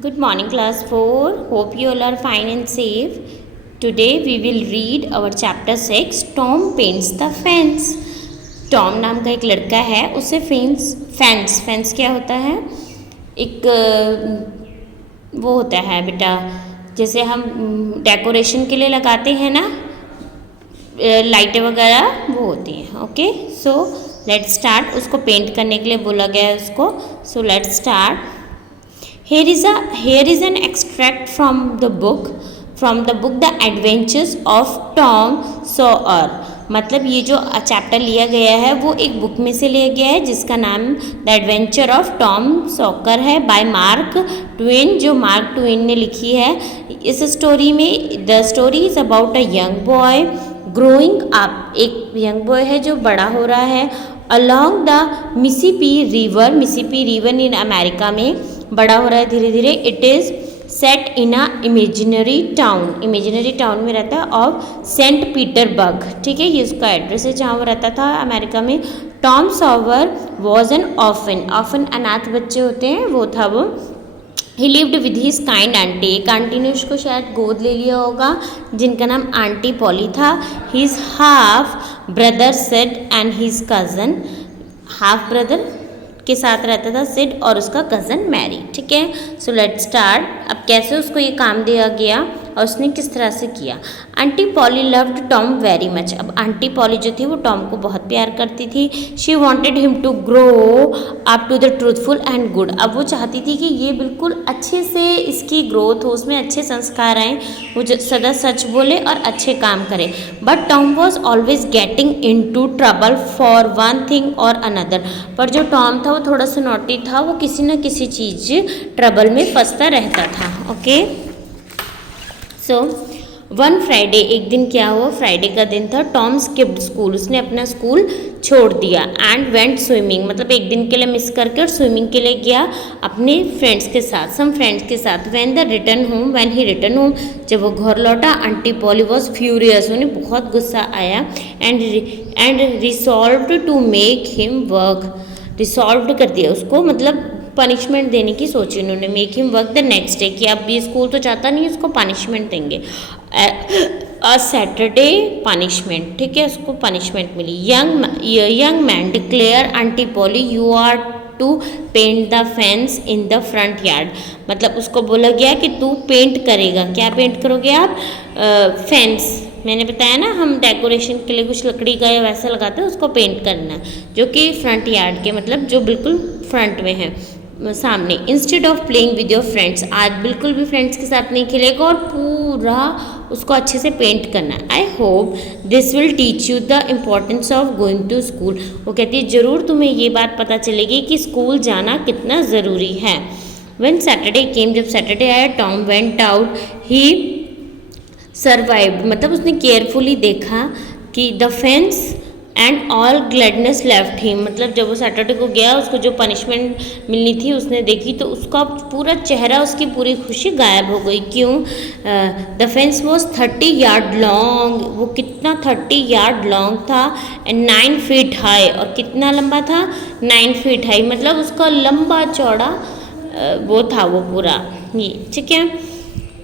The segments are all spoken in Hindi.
Good morning, class 4. Hope you all are fine and safe. Today we will read our chapter 6 Tom paints the fence. Tom नाम का एक लड़का है, उसे फेंस क्या होता है? एक वो होता है बेटा, जैसे हम डेकोरेशन के लिए लगाते हैं ना, लाइटें वगैरह वो होती हैं. Okay, so let's start. उसको पेंट करने के लिए बोला गया है उसको. So let's start. Here is an extract from the book The Adventures of Tom Sawyer. मतलब ये जो चैप्टर लिया गया है वो एक बुक में से लिया गया है जिसका नाम the adventure of Tom soccer है, बाय मार्क ट्वेन, जो मार्क ट्वेन ने लिखी है. इस स्टोरी में the story is about a young boy growing up. एक यंग बॉय है जो बड़ा हो रहा है along the Mississippi river in America में बड़ा हो रहा है धीरे धीरे. It is set in a imaginary town में रहता है ऑफ सेंट पीटरबर्ग. ठीक है, ये उसका एड्रेस है जहाँ वो रहता था अमेरिका में. Tom Sawyer was an orphan अनाथ बच्चे होते हैं वो था वो. He lived with his kind aunty. एक आंटी ने उसको शायद गोद ले लिया होगा जिनका नाम आंटी पॉली था. His half brother Sid and his cousin, half brother के साथ रहता था सिड और उसका कज़न मैरी. ठीक है, सो लेट्स स्टार्ट. अब कैसे उसको ये काम दिया गया और उसने किस तरह से किया. Aunty Polly loved Tom very much. अब आंटी पॉली जो थी वो टॉम को बहुत प्यार करती थी. She wanted him to grow up to the truthful and good. अब वो चाहती थी कि ये बिल्कुल अच्छे से इसकी ग्रोथ हो, उसमें अच्छे संस्कार आएँ, वो सदा सच बोले और अच्छे काम करे. But Tom was always getting into trouble for one thing और अनदर. पर जो टॉम था वो थोड़ा सा नॉटी था, वो किसी न किसी चीज़ ट्रबल में फंसता रहता था. ओके, सो वन फ्राइडे, एक दिन क्या हुआ, फ्राइडे का दिन था. टॉम स्किप्ड स्कूल, उसने अपना स्कूल छोड़ दिया. एंड वेंट स्विमिंग, मतलब एक दिन के लिए मिस करके और स्विमिंग के लिए गया अपने फ्रेंड्स के साथ, सम फ्रेंड्स के साथ. व्हेन ही रिटर्न होम, जब वो घर लौटा, आंटी पॉली वॉज फ्यूरियस, उन्हें बहुत गुस्सा आया. And resolved to make him work, resolve कर दिया उसको, मतलब पनिशमेंट देने की सोची उन्होंने. Make him work the next day, कि अब ये स्कूल तो चाहता नहीं, उसको पनिशमेंट देंगे. A Saturday punishment. ठीक है, उसको पनिशमेंट मिली. Young man declare aunty Polly you are to paint the fence in the front yard. मतलब उसको बोला गया कि तू पेंट करेगा. क्या पेंट करोगे आप? फेंस. मैंने बताया ना, हम डेकोरेशन के लिए कुछ लकड़ी का या वैसा लगाते हैं, उसको पेंट करना, जो कि फ्रंट यार्ड के, मतलब जो बिल्कुल फ्रंट में है सामने. Instead of playing with your friends, आज बिल्कुल भी फ्रेंड्स के साथ नहीं खेलेगा और पूरा उसको अच्छे से पेंट करना. I hope this will teach you the importance of going to school. वो कहती है ज़रूर तुम्हें ये बात पता चलेगी कि स्कूल जाना कितना ज़रूरी है. व्हेन सैटरडे केम, जब सैटरडे आया, टॉम वेंट आउट. ही सर्वाइव्ड, मतलब उसने केयरफुली देखा कि the fence and all gladness left him, मतलब जब वो सैटरडे को गया, उसको जो पनिशमेंट मिलनी थी उसने देखी तो उसका पूरा चेहरा, उसकी पूरी खुशी गायब हो गई. क्यों? The fence was 30 yard long, वो कितना 30 यार्ड लॉन्ग था. एंड 9 फीट हाई, और कितना लंबा था? 9 फीट हाई, मतलब उसका लंबा चौड़ा वो था वो पूरा ये. ठीक है,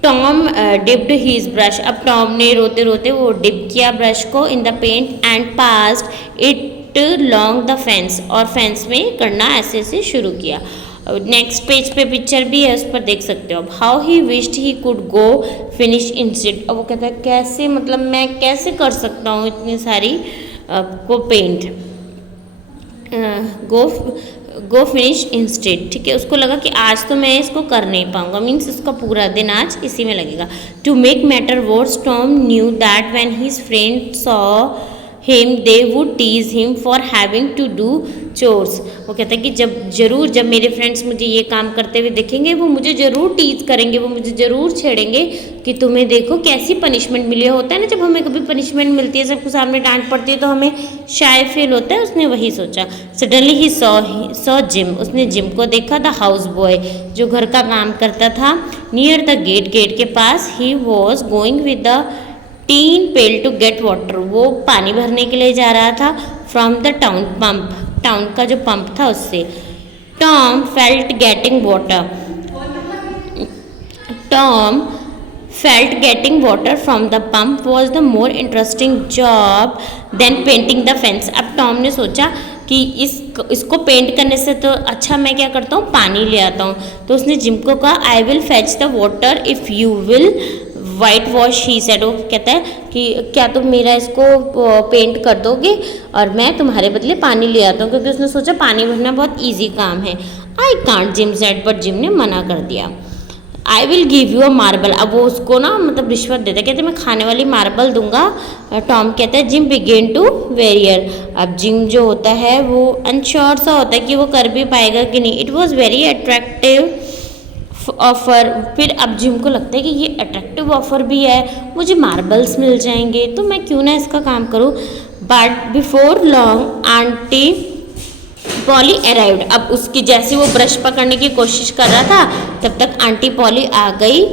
टॉम डिप्ड हीज ब्रश. अब टॉम ने रोते रोते वो डिप किया ब्रश को in the paint and passed it long the fence, और फेंस में करना ऐसे ऐसे शुरू किया. नेक्स्ट पेज पे पिक्चर भी है, उस पर देख सकते हो. How he wished he could go finish instead. अब वो कहता है कैसे, मतलब मैं कैसे कर सकता हूँ इतनी सारी को पेंट, गो फिनिश इंस्टेड. ठीक है, उसको लगा कि आज तो मैं इसको कर नहीं पाऊंगा, मीन्स इसका पूरा दिन आज इसी में लगेगा. To make matter worse, Tom knew that when his friend saw him they would tease him for having to do chores. वो कहता है कि जब मेरे फ्रेंड्स मुझे ये काम करते हुए देखेंगे, वो मुझे ज़रूर टीज करेंगे, वो मुझे ज़रूर छेड़ेंगे कि तुम्हें देखो कैसी पनिशमेंट मिली. होता है ना, जब हमें कभी पनिशमेंट मिलती है, सबके सामने डांट पड़ती है तो हमें शाय फील होता है. उसने वही सोचा. सडनली ही सॉ जिम, उसने जिम को देखा. द हाउस बॉय, जो घर का काम करता था. नियर द गेट के पास. He was going with the tin pail to get water, वो पानी भरने के लिए जा रहा था. From the town pump, town का जो पंप था उससे. Tom felt getting water, Tom felt getting water from the pump was the more interesting job than painting the fence. अब टॉम ने सोचा कि इसको पेंट करने से तो अच्छा मैं क्या करता हूँ, पानी ले आता हूँ. तो उसने जिम को कहा, I will fetch the water if you will white wash. He said, वो कहता है कि क्या तुम मेरा इसको पेंट कर दोगे और मैं तुम्हारे बदले पानी ले आता हूँ, क्योंकि उसने सोचा पानी भरना बहुत ईजी काम है. I can't, gym said, but gym ने मना कर दिया. I will give you a marble. अब वो उसको ना मतलब रिश्वत देता है, कहते मैं खाने वाली मार्बल दूंगा. टॉम कहता है जिम बिगेन टू वेरियर. अब जिम जो होता है वो अनश्योर सा होता है कि वो कर भी पाएगा कि नहीं. It was very attractive offer. फिर अब जिम को लगता है कि ये अट्रैक्टिव ऑफर भी है, मुझे मार्बल्स मिल जाएंगे, तो मैं क्यों ना इसका काम करूँ. But before long aunty poly arrived. अब उसकी जैसे वो ब्रश पकड़ने की कोशिश कर रहा था तब तक आंटी पॉली आ गई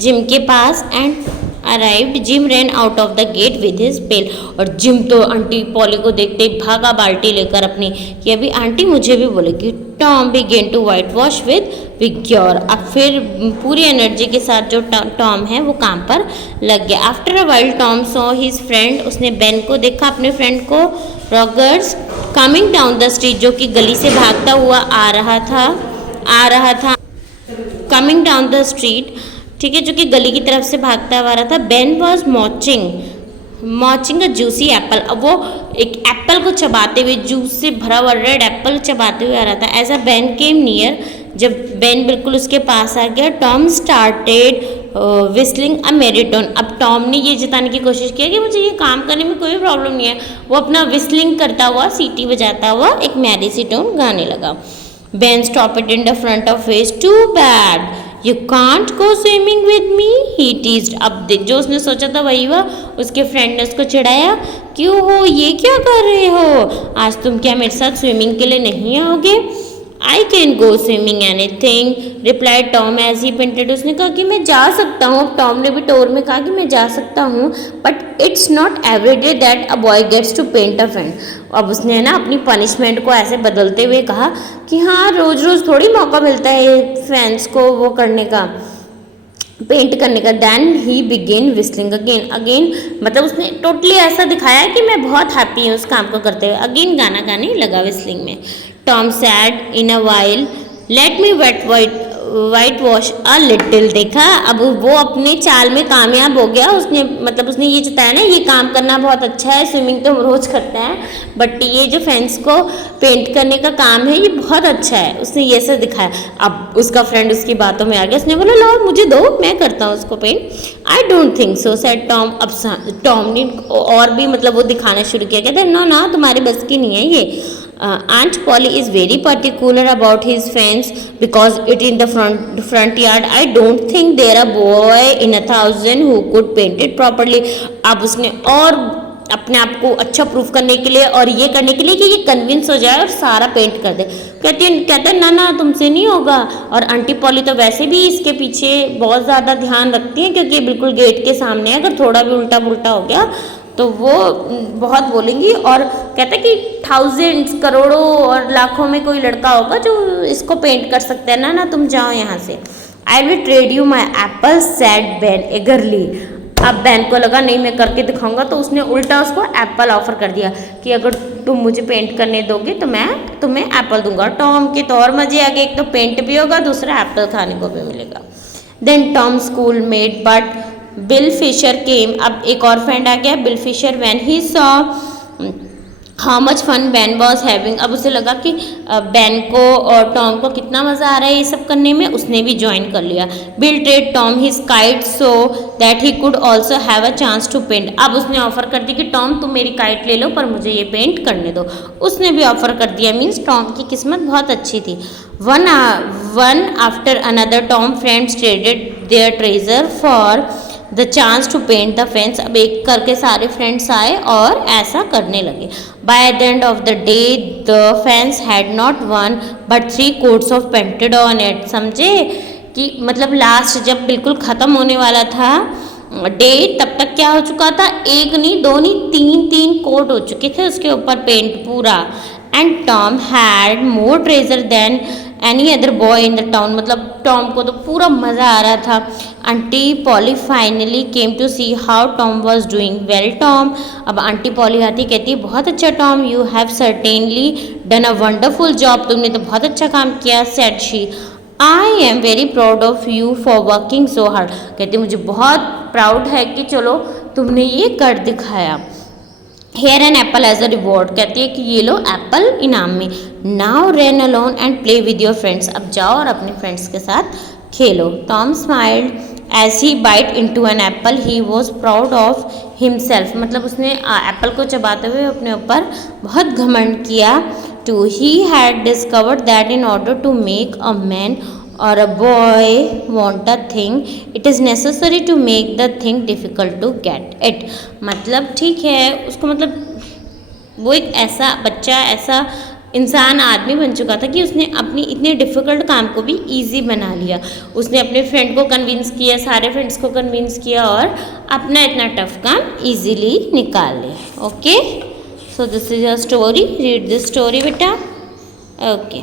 जिम के पास. And arrived Jim ran out of the gate with his pail. और जिम तो आंटी पॉली को देखते ही भागा बाल्टी लेकर अपनी, कि अभी आंटी मुझे भी बोलेगी. Tom began to whitewash with विद विग्योर. अब फिर पूरी एनर्जी के साथ जो टॉम है वो काम पर लग गया. After a while Tom saw his friend. उसने बेन को देखा, अपने फ्रेंड को, Rogers coming down the street, जो कि गली से भागता हुआ आ रहा था. कमिंग डाउन द स्ट्रीट, ठीक है, जो कि गली की तरफ से भागता हुआ आ रहा था. Ben was munching a juicy apple. अब वो एक एप्पल को चबाते हुए, जूस से भरा हुआ रेड एप्पल चबाते हुए आ रहा था. As a Ben came near, जब बेन बिल्कुल उसके पास आ गया, Tom started whistling a merry tone. अब टॉम ने ये जताने की कोशिश की कि मुझे ये काम करने में कोई प्रॉब्लम नहीं है. वो अपना विस्लिंग करता हुआ, सीटी बजाता हुआ एक मैरी सी टोन गाने लगा. Ben stop in the front of face. Too bad you can't go swimming with me, he teased. अब देख, जो उसने सोचा था वही हुआ. उसके फ्रेंड ने उसको चिढ़ाया, क्यों हो, ये क्या कर रहे हो, आज तुम क्या मेरे साथ स्विमिंग के लिए नहीं आओगे. I can go swimming anything, replied Tom as he painted. उसने कहा कि मैं जा सकता हूँ. अब टॉम ने भी टोर में कहा कि मैं जा सकता हूँ, but it's not every day that a boy gets to paint a friend. अब उसने ना अपनी पनिशमेंट को ऐसे बदलते हुए कहा कि हाँ, रोज रोज थोड़ी मौका मिलता है फ्रेंड्स को वो करने का, पेंट करने का. Then he began whistling again. मतलब उसने टोटली ऐसा दिखाया कि मैं बहुत हैप्पी हूँ उस काम को करते हुए. अगेन गाना गाने लगा विस्लिंग में. Tom sad in a while, let me white wash a little. देखा, अब वो अपने चाल में कामयाब हो गया. उसने ये जताया ना, ये काम करना बहुत अच्छा है, स्विमिंग तो हम रोज करते हैं, बट ये जो फेंस को पेंट करने का काम है ये बहुत अच्छा है. उसने ये सब दिखाया. अब उसका फ्रेंड उसकी बातों में आ गया. उसने बोला, लो मुझे दो, मैं करता हूँ उसको paint. I don't think so said Tom. अब टॉम ने और भी मतलब वो दिखाना शुरू किया. कहते हैं, नो ना, तुम्हारी बस की नहीं है ये. Aunt Polly is very particular about his fence because it in the front yard. I don't think there a boy in 1,000 who could paint it properly. अब उसने और अपने आप को अच्छा प्रूफ करने के लिए और ये करने के लिए कि ये कन्विंस हो जाए और सारा पेंट कर दे, कहते हैं ना तुमसे नहीं होगा. और आंटी पॉली तो वैसे भी इसके पीछे बहुत ज़्यादा ध्यान रखती है, क्योंकि बिल्कुल गेट के सामने है. अगर थोड़ा भी उल्टा पुल्टा हो गया तो वो बहुत बोलेंगी. और कहते हैं कि थाउजेंड्स, करोड़ों और लाखों में कोई लड़का होगा जो इसको पेंट कर सकता है. ना तुम जाओ यहाँ से. I will trade you my apple said Ben eagerly. अब बेन को लगा नहीं, मैं करके दिखाऊंगा, तो उसने उल्टा उसको एप्पल ऑफर कर दिया कि अगर तुम मुझे पेंट करने दोगे तो मैं तुम्हें एप्पल दूंगा. टॉम के तो और मजे आ गए, एक तो पेंट भी होगा, दूसरा एप्पल खाने को भी मिलेगा. Then Tom school mate but Bill Fisher came. अब एक और फ्रेंड आ गया, Bill Fisher. When he saw how much fun Ben was having. अब उसे लगा कि बेन को और टॉम को कितना मज़ा आ रहा है ये सब करने में. उसने भी ज्वाइन कर लिया. Bill traded Tom his kite so that he could also have a chance to paint. अब उसने ऑफर कर दी कि टॉम तुम मेरी काइट ले लो पर मुझे ये पेंट करने दो. उसने भी ऑफर कर दिया. मीन्स टॉम की किस्मत बहुत अच्छी थी. One after another Tom friends traded their treasure for the chance to paint the fence. अब एक करके सारे फ्रेंड्स आए और ऐसा करने लगे. By the end of the day the fence had not 1 but 3 coats of painted on it. समझे कि मतलब लास्ट जब बिल्कुल ख़त्म होने वाला था डे, तब तक क्या हो चुका था, एक नहीं, दो नहीं, तीन कोट हो चुके थे उसके ऊपर पेंट पूरा. And Tom had more treasure than any other boy in the town, मतलब टॉम को तो पूरा मज़ा आ रहा था। Aunty Polly finally came to see how Tom was doing well Tom. अब आंटी पॉली आती कहती है बहुत अच्छा Tom, you have certainly done a wonderful job, तुमने तो बहुत अच्छा काम किया। Said she I am very proud of you for working so hard. कहती मुझे बहुत प्राउड है कि चलो तुमने ये कर दिखाया। Here an apple as a reward, कहती है कि ये लो एप्पल इनाम में। Now run alone and play with your friends, अब जाओ और अपने फ्रेंड्स के साथ खेलो। Tom smiled as he bite into an apple, he was proud of himself, मतलब उसने एप्पल को चबाते हुए अपने ऊपर बहुत घमंड किया। To he had discovered that in order to make a man or a boy want a thing it is necessary to make the thing difficult to get it, मतलब ठीक है उसको, मतलब वो एक ऐसा बच्चा, ऐसा इंसान, आदमी बन चुका था कि उसने अपनी इतने डिफ़िकल्ट काम को भी इजी बना लिया। उसने अपने फ्रेंड को कन्विंस किया, सारे फ्रेंड्स को कन्विंस किया और अपना इतना टफ काम इजीली निकाल लिया। Okay, so this is a story, read this story बेटा। ओके।